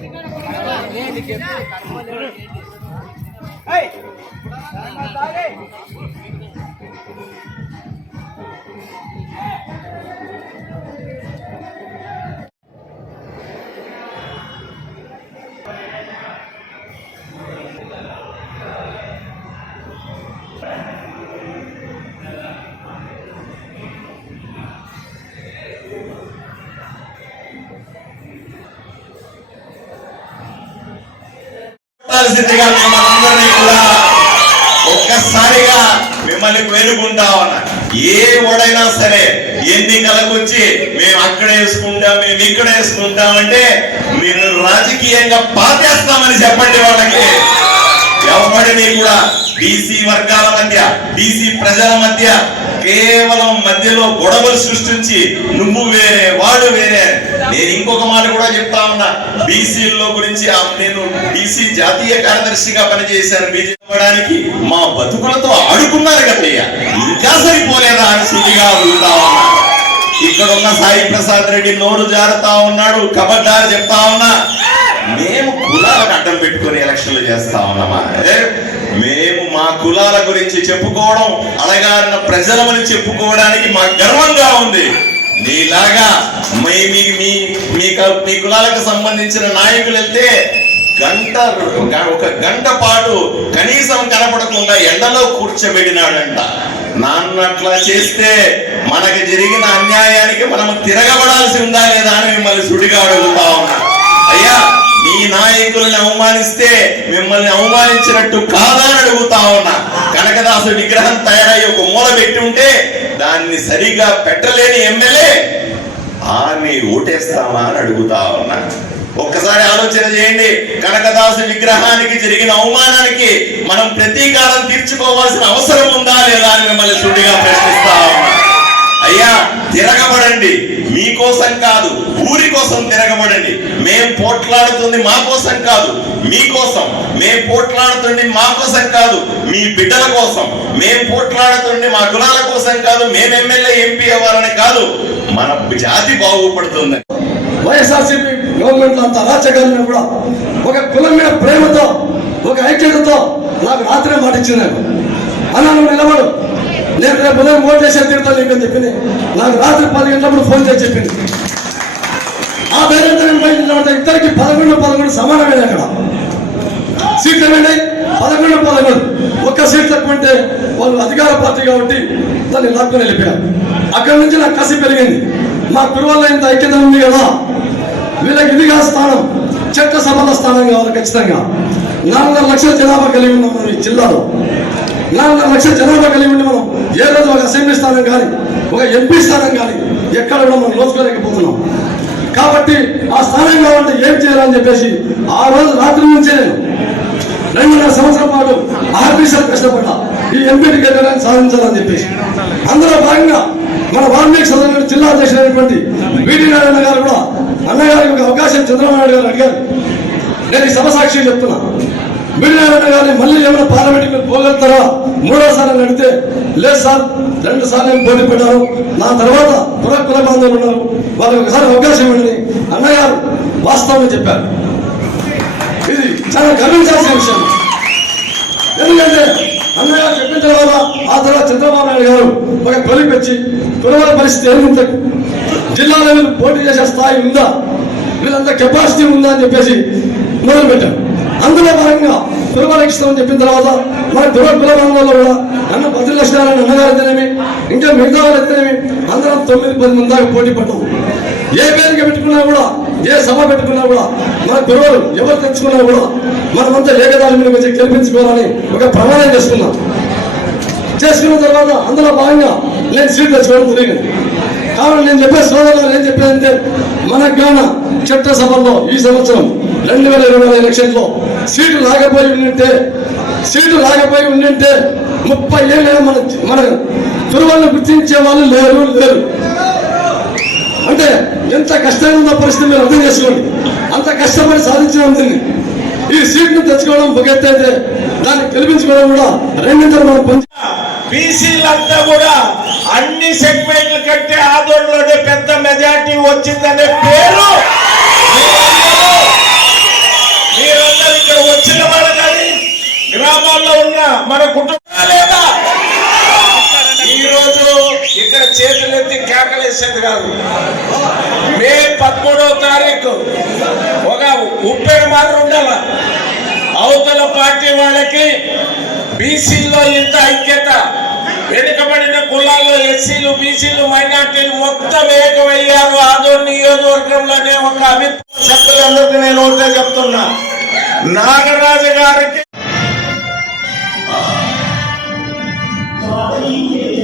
ఉండాల్సిందిగా మిమ్మల్ని కూడా ఒక్కసారిగా మిమ్మల్ని వేడుకుంటా ఉన్నా ఏ ఓడైనా సరే ఎన్నికలకు వచ్చి మేము అక్కడ వేసుకుంటాం మేము ఇక్కడ వేసుకుంటామంటే మీరు రాజకీయంగా పాతేస్తామని చెప్పండి వాళ్ళకి. ఎవరిని కూడా బీసీ వర్గాల మధ్య బీసీ ప్రజల మధ్య కేవలం మధ్యలో గొడవలు సృష్టించి నువ్వు వేరే వాడు వేరే. నేను ఇంకొక మాట కూడా చెప్తా ఉన్నా. బీసీల్లో గురించి నేను బీసీ జాతీయ కార్యదర్శిగా పనిచేశాను. బీజేపీ మా బతుకులతో ఆడుకున్నారు కదయ్య ఇంకా సరిపోలేదా అని సూటిగా ఉందా ఇక్కడ ఉన్న సాయి ప్రసాద్ రెడ్డి నోరు జారుతా ఉన్నాడు. కబడ్డారు చెప్తా ఉన్నా. కులాలకు అడ్డం పెట్టుకొని ఎలక్షన్లు చేస్తా ఉన్నామా? మేము మా కులాల గురించి చెప్పుకోవడం అలగారిన ప్రజలమని చెప్పుకోవడానికి మాకు గర్వంగా ఉంది. నీలాగా మీ మీ మీ మీ క- మీ కులాలకు సంబంధించిన నాయకులు వెళ్తే గంట ఒక గంట పాటు కనీసం కనపడకుండా ఎండలో కూర్చోబెట్టినాడంట. నాన్న అట్లా చేస్తే మనకి జరిగిన అన్యాయానికి మనం తిరగబడాల్సి ఉందా లేదా అని మిమ్మల్ని సుడిగా అడుగుతా ఉన్నా. అయ్యా మీ నాయకులను అవమానిస్తే మిమ్మల్ని అవమానించినట్టు కాదని అడుగుతా ఉన్నా. కనకదాసు విగ్రహం తయారై ఒక మూల పెట్టి ఉంటే దాన్ని సరిగా పెట్టలేని ఎమ్మెల్యే ఆమె ఓటేస్తామా అని అడుగుతా ఉన్నా. ఒక్కసారి ఆలోచన చేయండి. కనకదాసు విగ్రహానికి జరిగిన అవమానానికి మనం ప్రతీకారం తీర్చుకోవాల్సిన అవసరం ఉందా లేదా అని మిమ్మల్ని సుడిగా ప్రశ్నిస్తా ఉన్నా. తిరగబడండి. మీకోసం కాదు ఊరి కోసం తిరగబడండి. మేం పోట్లాడుతుంది మా కోసం కాదు మీకోసం మేం పోట్లాడుతుంది మా కోసం కాదు మీ బిడ్డల కోసం. మేం పోట్లాడుతుంది మా కులాల కోసం కాదు మేం ఎమ్మెల్యే ఎంపీ అవ్వాలని కాదు. మన జాతి బాగుపడుతుంది. వైఎస్ఆర్సీపీ గవర్నమెంట్ అంత అరాచకాలను కూడా ఒక కులం మీద ప్రేమతో ఒక ఐక్యతతో నాకు రాత్రి మాట ఇచ్చింది నువ్వు నిలబడు. నేను రేపు ఉదయం ఫోన్ చేసే తిరుగుతా నీకు అని చెప్పింది. నాకు రాత్రి పది గంటలప్పుడు ఫోన్ చేసి చెప్పింది. ఆ ధైర్యంతో బయట ఇద్దరికి పదకొండు పదకొండు సమానమే అక్కడ. సీట్లు ఏమైంది పదకొండు పదకొండు. ఒక్క సీట్ తక్కువ ఉంటే వాళ్ళు అధికార పార్టీ కాబట్టి దాన్ని లాక్కొని వెళ్ళిపోయారు. అక్కడి నుంచి నాకు కసి పెరిగింది. మా కురువల్ల ఇంత ఐక్యత ఉంది కదా. వీళ్ళకి ఇదిగా స్థానం. చట్ట సభల స్థానం కావాలి ఖచ్చితంగా. నాలుగున్నర లక్షల జనాభా కలిగి ఉన్నాం మనం ఈ జిల్లాలో. నాలుగున్నర లక్షల జనాభా కలిగి ఉండి మనం ఏ రోజు ఒక అసెంబ్లీ స్థానం కానీ ఒక ఎంపీ స్థానం కానీ ఎక్కడ కూడా మనం రోజుకోలేకపోతున్నాం కాబట్టి ఆ స్థానం కావాలంటే ఏం చేయాలని చెప్పేసి ఆ రోజు రాత్రి నుంచే నేను రెండున్నర సంవత్సరం పాటు ఆర్టీసీ కష్టపడ్డా. ఈ ఎంపీ టికెట్ సాధించాలని చెప్పేసి. అందులో భాగంగా మన వాల్మీకి సదన జిల్లా అధ్యక్షులైనటువంటి వీడి నారాయణ గారు కూడా అన్నగారికి ఒక అవకాశం చంద్రబాబు నాయుడు గారు అడిగారు. నేను ఈ సభ సాక్షి చెప్తున్నా. వీడి నారాయణ గారిని మళ్ళీ ఏమైనా పార్లమెంట్ మూడోసారి అని అడిగితే లేదు సార్ రెండు సార్లు నేను పోటీ పెట్టాను నా తర్వాత పురకుల బాంధవులు ఉన్నారు. వాళ్ళకి ఒకసారి అవకాశం ఇవ్వండి. అన్నయ్య వాస్తవం చెప్పారు. ఇది చాలా గర్వించాల్సిన విషయం. ఎందుకంటే అన్నయ్య చెప్పించడం వల్ల ఆ తర్వాత చంద్రబాబు నాయుడు గారు ఒక కొలిపెచ్చి కులవల పరిస్థితి ఏమింత జిల్లాలో లెవెల్ పోటీ చేసే స్థాయి ఉందా? వీళ్ళంతా కెపాసిటీ ఉందా అని చెప్పేసి మొదలుపెట్టారు అందులో భాగంగా కులవలకి ఇస్తామని చెప్పిన తర్వాత మన కుల కుల కూడా అన్న పది లక్షణాలని అన్నగారు అయితేనేమి ఇంకా మిగతా వాళ్ళు అయితేనేమి అందరం తొమ్మిది పది మంది దాకా పోటీ పట్టవు ఏ పేరుగా పెట్టుకున్నా కూడా ఏ సభ పెట్టుకున్నా కూడా మన గురువులు ఎవరు తెచ్చుకున్నా కూడా మనమంతా ఏకదాని మీద వచ్చి గెలిపించుకోవాలని ఒక ప్రమాణం చేసుకున్నాం. చేసుకున్న తర్వాత అందులో భాగంగా నేను సీట్ తెచ్చుకోవడం జరిగింది. కాబట్టి నేను చెప్పే సోదరులు నేను చెప్పేదంటే మన జ్ఞాన చట్టసభల్లో ఈ సంవత్సరం రెండు వేల ఇరవై నాలుగు ఎలక్షన్లో సీటు లాగపోయి ఉండింటే సీటు లాగపోయి ఉండింటే ముప్పై ఏళ్ళ మన మన తురువలను గుర్తించే వాళ్ళు లేరు లేరు. అంటే ఎంత కష్టంగా ఉన్న పరిస్థితి మీరు అర్థం చేసుకోండి. అంత కష్టపడి సాధించిన ఉంటుంది ఈ సీట్ను తెచ్చుకోవడం ఒక ఎత్తు అయితే దాన్ని గెలిపించుకోవడం కూడా రెండింతలు మనం పొంది బీసీలంతా కూడా అన్ని సెగ్మెంట్లు కంటే ఆదోళనలోనే పెద్ద మెజార్టీ వచ్చిందనే పేరు. మన కుటుంబం లేదా ఈ రోజు ఇక్కడ చేతులెత్తి కేకలేసేది కాదు. మే పదమూడవ తారీఖు ఒక ముప్పై మాత్రం ఉండాల. అవతల పార్టీ వాళ్ళకి బీసీల్లో ఇంత ఐక్యత వెనుకబడిన కులాల్లో ఎస్సీలు బీసీలు మైనార్టీలు మొత్తం ఏకమయ్యారు. ఆదోర్ నియోజకవర్గంలోనే ఒక అభిప్రాయ సభ్యులందరికీ నేను ఒకటే చెప్తున్నా. నాగరాజు గారికి Holy